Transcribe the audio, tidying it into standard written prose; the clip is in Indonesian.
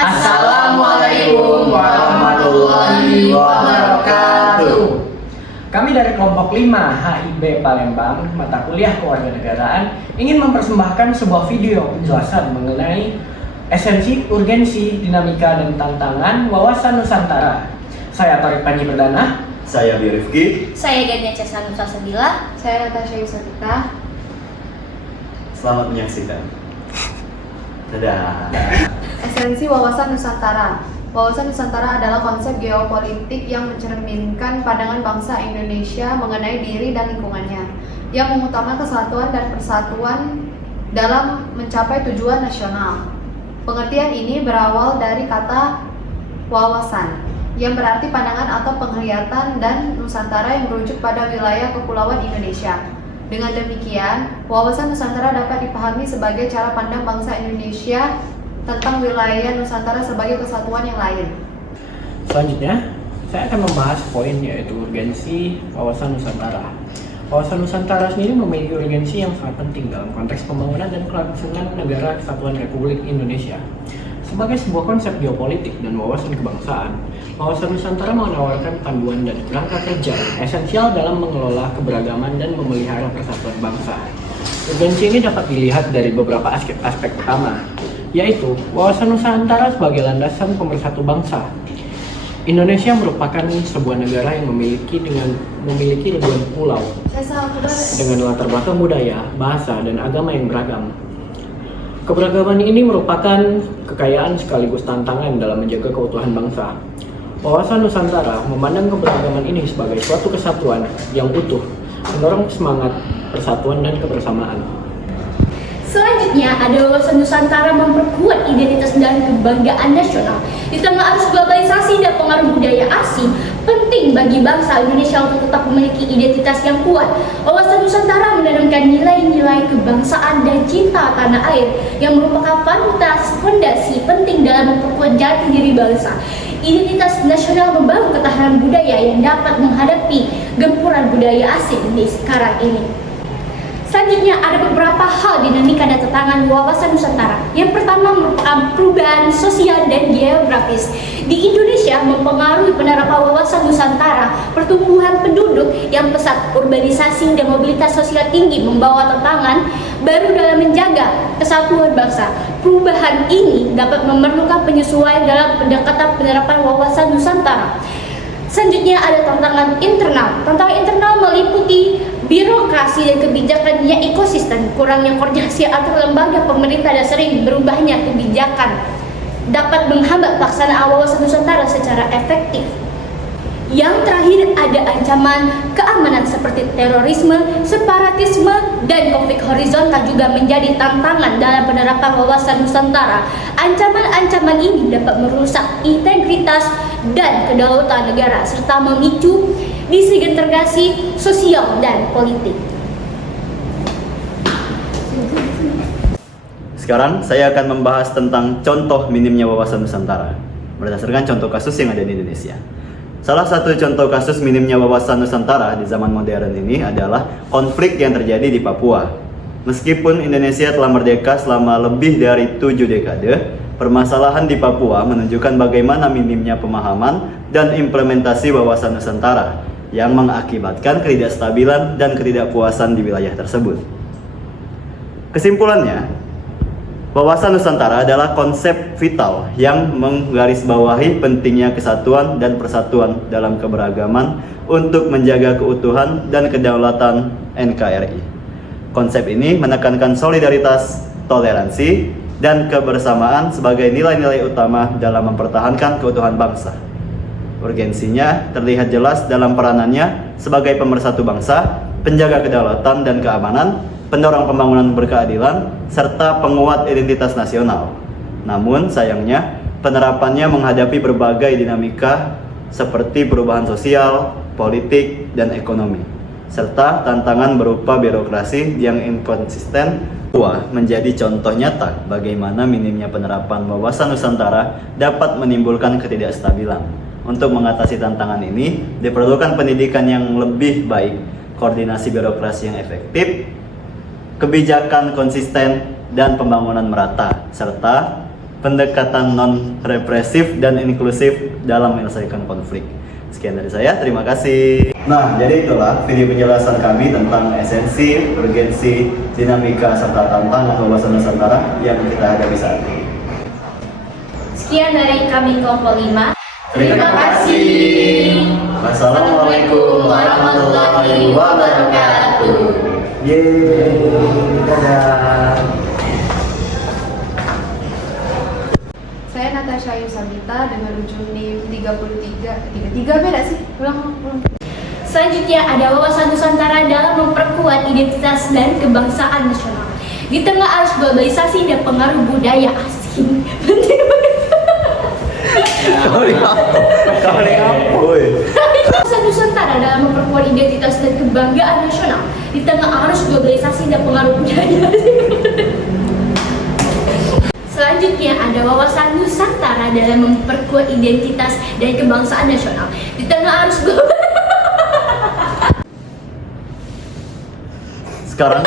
Assalamualaikum warahmatullahi wabarakatuh. Kami dari kelompok 5 HIB Palembang, mata kuliah kewarganegaraan, ingin mempersembahkan sebuah video penjelasan mengenai esensi, urgensi, dinamika, dan tantangan wawasan Nusantara. Saya Torik Panji Perdana. Saya Bi Rifki. Saya Gania Cesa Nusa Sabila. Saya Natasha Yusafita. Selamat menyaksikan. Dadah. Esensi wawasan Nusantara. Wawasan Nusantara adalah konsep geopolitik yang mencerminkan pandangan bangsa Indonesia mengenai diri dan lingkungannya, yang mengutamakan kesatuan dan persatuan dalam mencapai tujuan nasional. Pengertian ini berawal dari kata wawasan, yang berarti pandangan atau penglihatan, dan Nusantara yang merujuk pada wilayah kepulauan Indonesia. Dengan demikian, wawasan Nusantara dapat dipahami sebagai cara pandang bangsa Indonesia tentang wilayah Nusantara sebagai kesatuan yang lain. Selanjutnya, saya akan membahas poin yaitu urgensi wawasan Nusantara. Wawasan Nusantara sendiri memiliki urgensi yang sangat penting dalam konteks pembangunan dan kelangsungan negara kesatuan Republik Indonesia. Sebagai sebuah konsep geopolitik dan wawasan kebangsaan, wawasan Nusantara menawarkan panduan dan kerangka kerja esensial dalam mengelola keberagaman dan memelihara persatuan bangsa. Urgensi ini dapat dilihat dari beberapa aspek utama, yaitu wawasan Nusantara sebagai landasan pemersatu bangsa. Indonesia merupakan sebuah negara yang memiliki ribuan pulau dengan latar belakang budaya, bahasa, dan agama yang beragam. Keberagaman ini merupakan kekayaan sekaligus tantangan dalam menjaga keutuhan bangsa. Wawasan Nusantara memandang keberagaman ini sebagai suatu kesatuan yang utuh, mendorong semangat persatuan dan kebersamaan. Selanjutnya, ada wawasan Nusantara memperkuat identitas dan kebanggaan nasional. Di tengah arus globalisasi dan pengaruh budaya asing, penting bagi bangsa Indonesia untuk tetap memiliki identitas yang kuat. Wawasan Nusantara menanamkan nilai-nilai kebangsaan dan cinta tanah air yang merupakan fondasi penting dalam memperkuat jati diri bangsa. Identitas nasional membangun ketahanan budaya yang dapat menghadapi gempuran budaya asing di sekarang ini. Selanjutnya, ada beberapa hal dinamika dan tantangan wawasan Nusantara. Yang pertama merupakan perubahan sosial dan geografis. Di Indonesia mempengaruhi penerapan wawasan Nusantara, pertumbuhan penduduk yang pesat, urbanisasi dan mobilitas sosial tinggi membawa tantangan baru dalam menjaga kesatuan bangsa. Perubahan ini dapat memerlukan penyesuaian dalam pendekatan penerapan wawasan Nusantara. Selanjutnya ada tantangan internal. Tantangan internal meliputi birokrasi dan kebijakan yang ekosistem, kurangnya koordinasi antar lembaga pemerintah dan sering berubahnya kebijakan dapat menghambat pelaksanaan wawasan Nusantara secara efektif. Yang terakhir ada ancaman keamanan seperti terorisme, separatisme, dan konflik horizontal juga menjadi tantangan dalam penerapan wawasan Nusantara. Ancaman-ancaman ini dapat merusak integritas dan kedaulatan negara serta memicu disintegrasi sosial dan politik. Sekarang saya akan membahas tentang contoh minimnya wawasan Nusantara berdasarkan contoh kasus yang ada di Indonesia. Salah satu contoh kasus minimnya wawasan Nusantara di zaman modern ini adalah konflik yang terjadi di Papua. Meskipun Indonesia telah merdeka selama lebih dari 7 dekade, permasalahan di Papua menunjukkan bagaimana minimnya pemahaman dan implementasi wawasan Nusantara yang mengakibatkan ketidakstabilan dan ketidakpuasan di wilayah tersebut. Kesimpulannya, wawasan Nusantara adalah konsep vital yang menggarisbawahi pentingnya kesatuan dan persatuan dalam keberagaman untuk menjaga keutuhan dan kedaulatan NKRI. Konsep ini menekankan solidaritas, toleransi, dan kebersamaan sebagai nilai-nilai utama dalam mempertahankan keutuhan bangsa. Urgensinya terlihat jelas dalam peranannya sebagai pemersatu bangsa, penjaga kedaulatan dan keamanan, pendorong pembangunan berkeadilan, serta penguat identitas nasional. Namun sayangnya, penerapannya menghadapi berbagai dinamika seperti perubahan sosial, politik, dan ekonomi, serta tantangan berupa birokrasi yang inkonsisten. Menjadi contoh nyata bagaimana minimnya penerapan wawasan Nusantara dapat menimbulkan ketidakstabilan. Untuk mengatasi tantangan ini, diperlukan pendidikan yang lebih baik, koordinasi birokrasi yang efektif, kebijakan konsisten, dan pembangunan merata, serta pendekatan non-represif dan inklusif dalam menyelesaikan konflik. Sekian dari saya, terima kasih. Nah, jadi itulah video penjelasan kami tentang esensi, urgensi, dinamika, serta tantangan wawasan Nusantara yang kita hadapi saat ini. Sekian dari kami kelompok 5. Terima kasih. Wassalamualaikum warahmatullahi wabarakatuh. Yeay, dadah. Saya Natasha Yusabita dengan ujung NIM 33 beda sih? Ulang. Selanjutnya ada wawasan Nusantara dalam memperkuat identitas dan kebangsaan nasional. Di tengah arus globalisasi dan pengaruh budaya asing. Wawasan Nusantara dalam memperkuat identitas dan kebanggaan nasional di tengah arus globalisasi dan pengaruh budaya asing. Selanjutnya ada wawasan Nusantara dalam memperkuat identitas dan kebangsaan nasional di tengah arus globalisasi. Sekarang